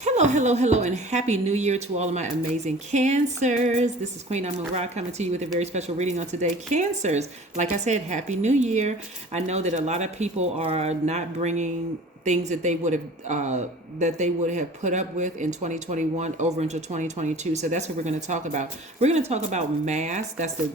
Hello, and Happy New Year to all of my amazing Cancers. This is Queen Amun Ra coming to you with a very special reading on today. Cancers, like I said, Happy New Year. I know that a lot of people are not bringing things that they would have put up with in 2021 over into 2022. So that's what we're going to talk about. We're going to talk about mask. That's the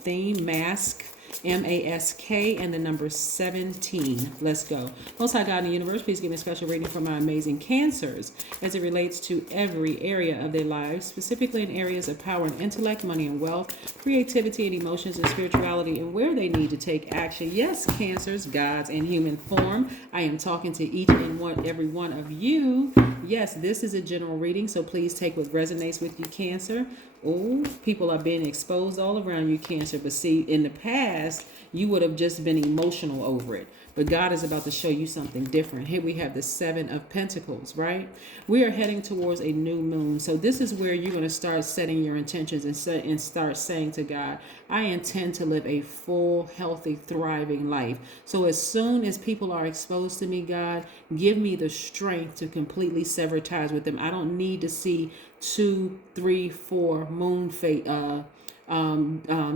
theme, mask. MASK and the number 17. Let's go. Most High God in the universe, please give me a special reading for my amazing Cancers as it relates to every area of their lives, specifically in areas of power and intellect, money and wealth, creativity and emotions and spirituality, and where they need to take action. Yes, Cancers, gods in human form. I am talking to each and every one of you. Yes, this is a general reading, so please take what resonates with you, Cancer. Oh, people are being exposed all around you, Cancer. But see, in the past, you would have just been emotional over it. But God is about to show you something different. Here we have the Seven of Pentacles, right? We are heading towards a new moon. So this is where you're going to start setting your intentions and start saying to God, I intend to live a full, healthy, thriving life. So as soon as people are exposed to me, God, give me the strength to completely sever ties with them. I don't need to see 2, 3, 4 moon fate,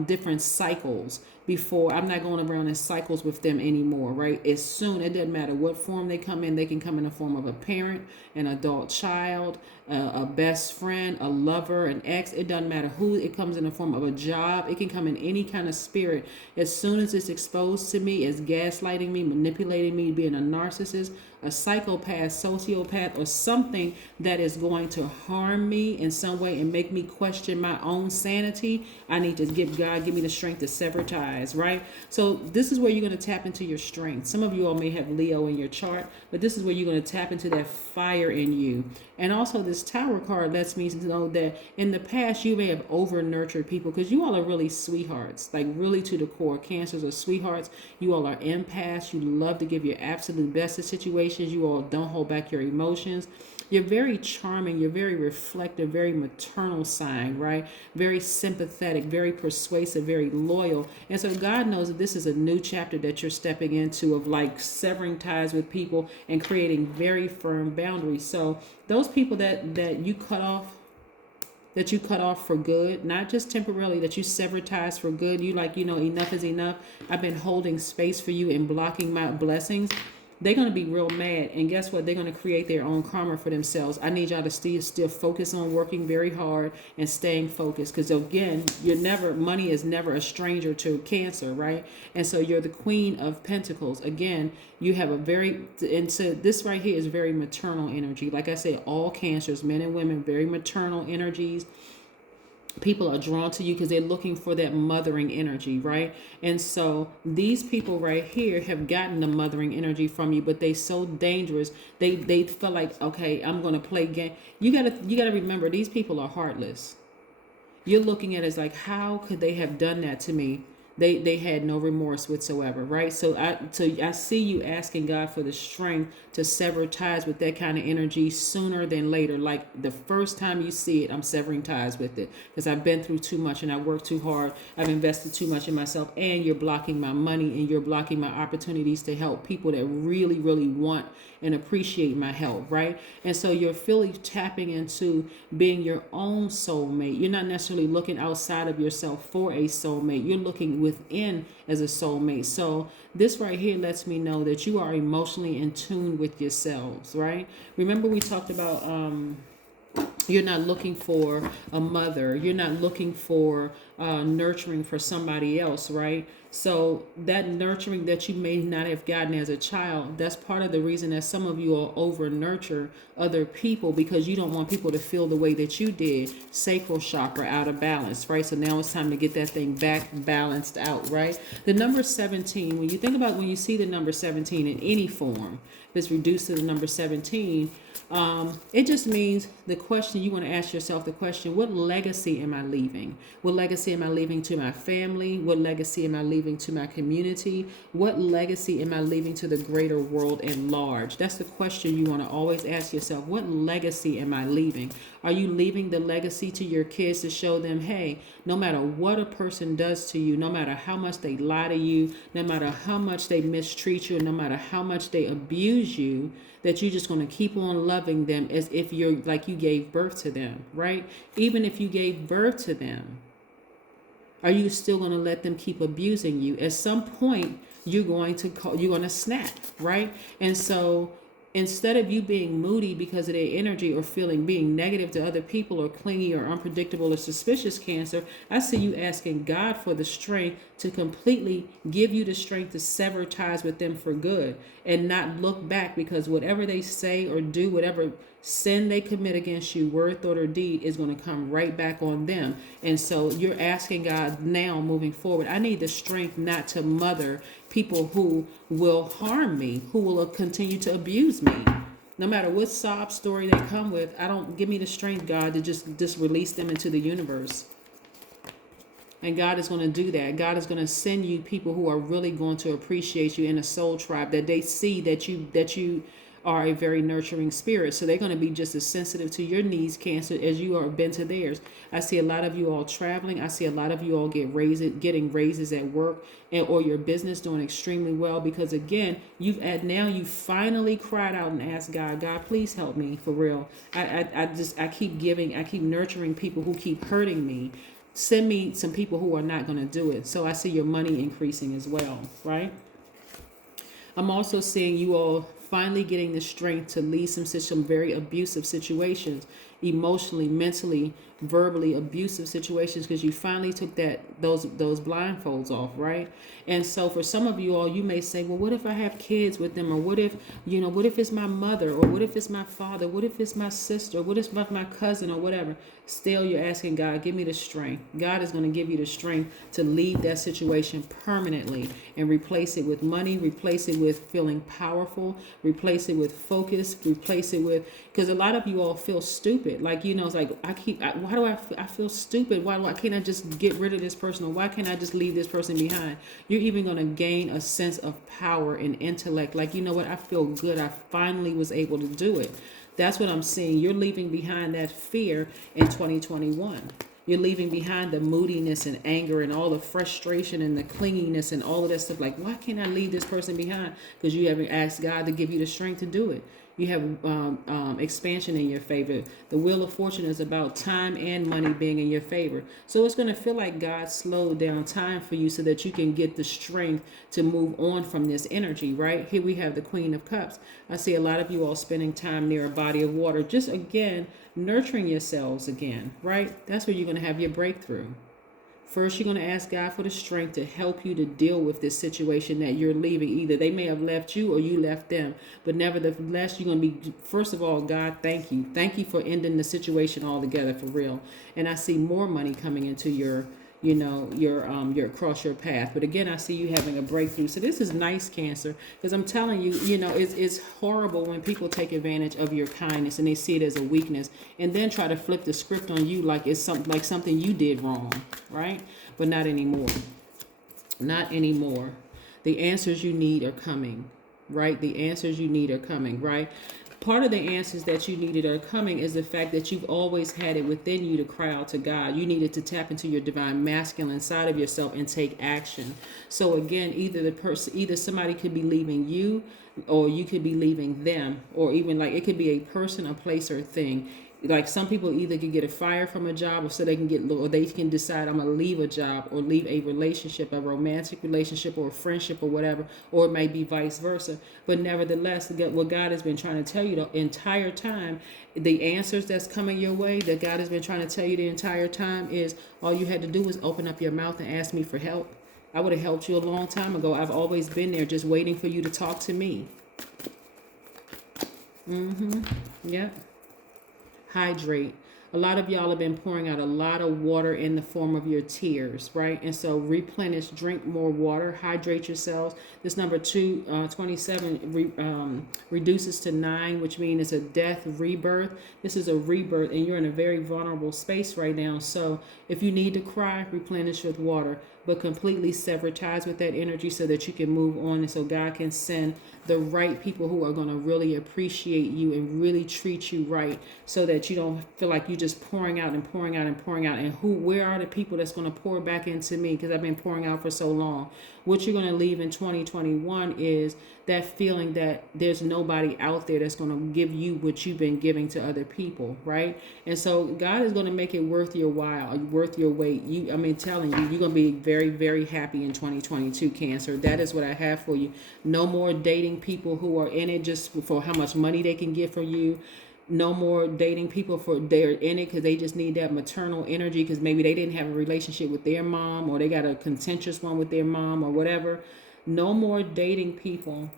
different cycles before. I'm not going around in cycles with them anymore, right? As soon, it doesn't matter what form they come in. They can come in the form of a parent, an adult child, a best friend, a lover, an ex. It doesn't matter who. It comes in the form of a job. It can come in any kind of spirit. As soon as it's exposed to me, it's gaslighting me, manipulating me, being a narcissist, a psychopath, sociopath, or something that is going to harm me in some way and make me question my own sanity. I need to give me the strength to sever ties, right? So this is where you're going to tap into your strength. Some of you all may have Leo in your chart, but this is where you're going to tap into that fire in you. And also this Tower card lets me know that in the past you may have over nurtured people, because you all are really sweethearts, like really to the core. Cancers are sweethearts. You all are empaths. You love to give your absolute best in situations. You all don't hold back your emotions. You're very charming. You're very reflective, very maternal sign, right? Very sympathetic, very persuasive, very loyal. And so God knows that this is a new chapter that you're stepping into of like severing ties with people and creating very firm boundaries. So those people that you cut off for good, not just temporarily, that you sever ties for good. You like, enough is enough. I've been holding space for you and blocking my blessings. They're going to be real mad. And guess what? They're going to create their own karma for themselves. I need y'all to still focus on working very hard and staying focused. Because again, money is never a stranger to Cancer, right? And so you're the Queen of Pentacles. Again, you have and so this right here is very maternal energy. Like I said, all Cancers, men and women, very maternal energies. People are drawn to you because they're looking for that mothering energy, right? And so these people right here have gotten the mothering energy from you, but they so dangerous. They feel like, okay, I'm gonna play game. You gotta remember, these people are heartless. You're looking at it as like, how could they have done that to me? They had no remorse whatsoever, right? So I see you asking God for the strength to sever ties with that kind of energy sooner than later. Like the first time you see it, I'm severing ties with it because I've been through too much and I worked too hard. I've invested too much in myself, and you're blocking my money and you're blocking my opportunities to help people that really, really want and appreciate my help, right? And so you're fully tapping into being your own soulmate. You're not necessarily looking outside of yourself for a soulmate. You're looking within as a soulmate. So this right here lets me know that you are emotionally in tune with yourselves, right? Remember we talked about you're not looking for a mother. You're not looking for nurturing for somebody else, right? So that nurturing that you may not have gotten as a child, that's part of the reason that some of you will over nurture other people, because you don't want people to feel the way that you did. Sacral chakra out of balance, right? So now it's time to get that thing back balanced out, right? The number 17, when you see the number 17 in any form, if it's reduced to the number 17, it just means the question you want to ask yourself, what legacy am I leaving? What legacy am I leaving to my family? What legacy am I leaving leaving to my community? What legacy am I leaving to the greater world at large? That's the question you want to always ask yourself. What legacy am I leaving? Are you leaving the legacy to your kids to show them, hey, no matter what a person does to you, no matter how much they lie to you, no matter how much they mistreat you, and no matter how much they abuse you, that you're just going to keep on loving them as if you're like you gave birth to them, right? Even if you gave birth to them, are you still going to let them keep abusing you? At some point, you're going to snap, right? And so instead of you being moody because of their energy or being negative to other people or clingy or unpredictable or suspicious, Cancer, I see you asking God for the strength to completely give you the strength to sever ties with them for good and not look back, because whatever they say or do, whatever sin they commit against you, word, thought, or deed, is going to come right back on them. And so you're asking God now, moving forward, I need the strength not to mother people who will harm me, who will continue to abuse me. No matter what sob story they come with, give me the strength, God, to just release them into the universe. And God is going to do that. God is going to send you people who are really going to appreciate you in a soul tribe, that they see that you are a very nurturing spirit. So they're going to be just as sensitive to your needs, Cancer, as you are been to theirs. I see a lot of you all traveling. I see a lot of you all getting raises at work, or your business doing extremely well, because again, you finally cried out and asked God, please help me for real. I keep nurturing people who keep hurting me. Send me some people who are not going to do it. So I see your money increasing as well, right? I'm also seeing you all finally getting the strength to leave some very abusive situations, emotionally, mentally, verbally abusive situations, because you finally took those blindfolds off, right? And so for some of you all, you may say, well, what if I have kids with them? Or what if it's my mother? Or what if it's my father? What if it's my sister? What if it's my cousin or whatever? Still, you're asking God, give me the strength. God is going to give you the strength to leave that situation permanently and replace it with money, replace it with feeling powerful, replace it with focus, replace it with, because a lot of you all feel stupid. Like, it's like, why do I feel stupid? Why can't I just get rid of this person? Or why can't I just leave this person behind? You're even going to gain a sense of power and intellect. Like, you know what? I feel good. I finally was able to do it. That's what I'm seeing. You're leaving behind that fear in 2021. You're leaving behind the moodiness and anger and all the frustration and the clinginess and all of that stuff. Like, why can't I leave this person behind? Because you haven't asked God to give you the strength to do it. You have expansion in your favor. The Wheel of Fortune is about time and money being in your favor. So it's going to feel like God slowed down time for you so that you can get the strength to move on from this energy, right? Here we have the Queen of Cups. I see a lot of you all spending time near a body of water, just again, nurturing yourselves again, right? That's where you're going to have your breakthrough. First, you're going to ask God for the strength to help you to deal with this situation that you're leaving. Either they may have left you or you left them. But nevertheless, you're going to be, first of all, God, thank you. Thank you for ending the situation altogether for real. And I see more money coming into your across your path. But again, I see you having a breakthrough. So this is nice, Cancer, because I'm telling you, it's horrible when people take advantage of your kindness and they see it as a weakness and then try to flip the script on you like it's something you did wrong, right? But not anymore. Not anymore. The answers you need are coming, right? The answers you need are coming, right? Part of the answers that you needed are coming is the fact that you've always had it within you to cry out to God. You needed to tap into your divine masculine side of yourself and take action. So again, either somebody could be leaving you, or you could be leaving them, or even like it could be a person, a place, or a thing. Like some people either can get a fire from a job, or they can decide I'm gonna leave a job or leave a relationship, a romantic relationship or a friendship or whatever, or it may be vice versa. But nevertheless, what God has been trying to tell you the entire time, the answers that's coming your way that God has been trying to tell you the entire time is all you had to do was open up your mouth and ask me for help. I would have helped you a long time ago. I've always been there just waiting for you to talk to me. Yeah. Hydrate. A lot of y'all have been pouring out a lot of water in the form of your tears, right? And so replenish, drink more water, hydrate yourselves. This number 27 reduces to 9, which means it's a death rebirth. This is a rebirth, and you're in a very vulnerable space right now. So if you need to cry, replenish with water, but completely sever ties with that energy so that you can move on, and so God can send the right people who are going to really appreciate you and really treat you right, so that you don't feel like you're just pouring out and pouring out and pouring out. And where are the people that's going to pour back into me, because I've been pouring out for so long? What you're going to leave in 2021 is that feeling that there's nobody out there that's going to give you what you've been giving to other people, right? And so God is going to make it worth your while, worth your wait. Telling you, you're going to be very, very happy in 2022, Cancer. That is what I have for you. No more dating people who are in it just for how much money they can get from you. No more dating people for they're in it because they just need that maternal energy, because maybe they didn't have a relationship with their mom, or they got a contentious one with their mom, or whatever. No more dating people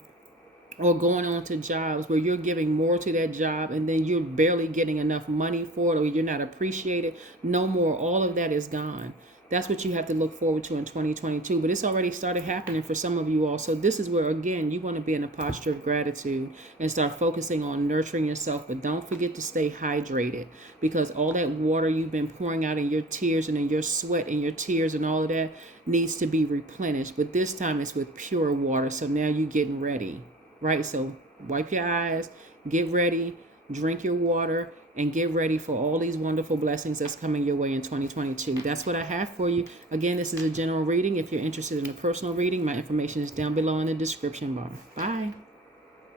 or going on to jobs where you're giving more to that job and then you're barely getting enough money for it, or you're not appreciated. No more. All of that is gone. That's what you have to look forward to in 2022. But it's already started happening for some of you all. So this is where, again, you want to be in a posture of gratitude and start focusing on nurturing yourself. But don't forget to stay hydrated, because all that water you've been pouring out in your tears and in your sweat and your tears and all of that needs to be replenished. But this time it's with pure water. So now you're getting ready, right? So wipe your eyes, get ready, drink your water, and get ready for all these wonderful blessings that's coming your way in 2022. That's what I have for you. Again, this is a general reading. If you're interested in a personal reading, my information is down below in the description bar. Bye.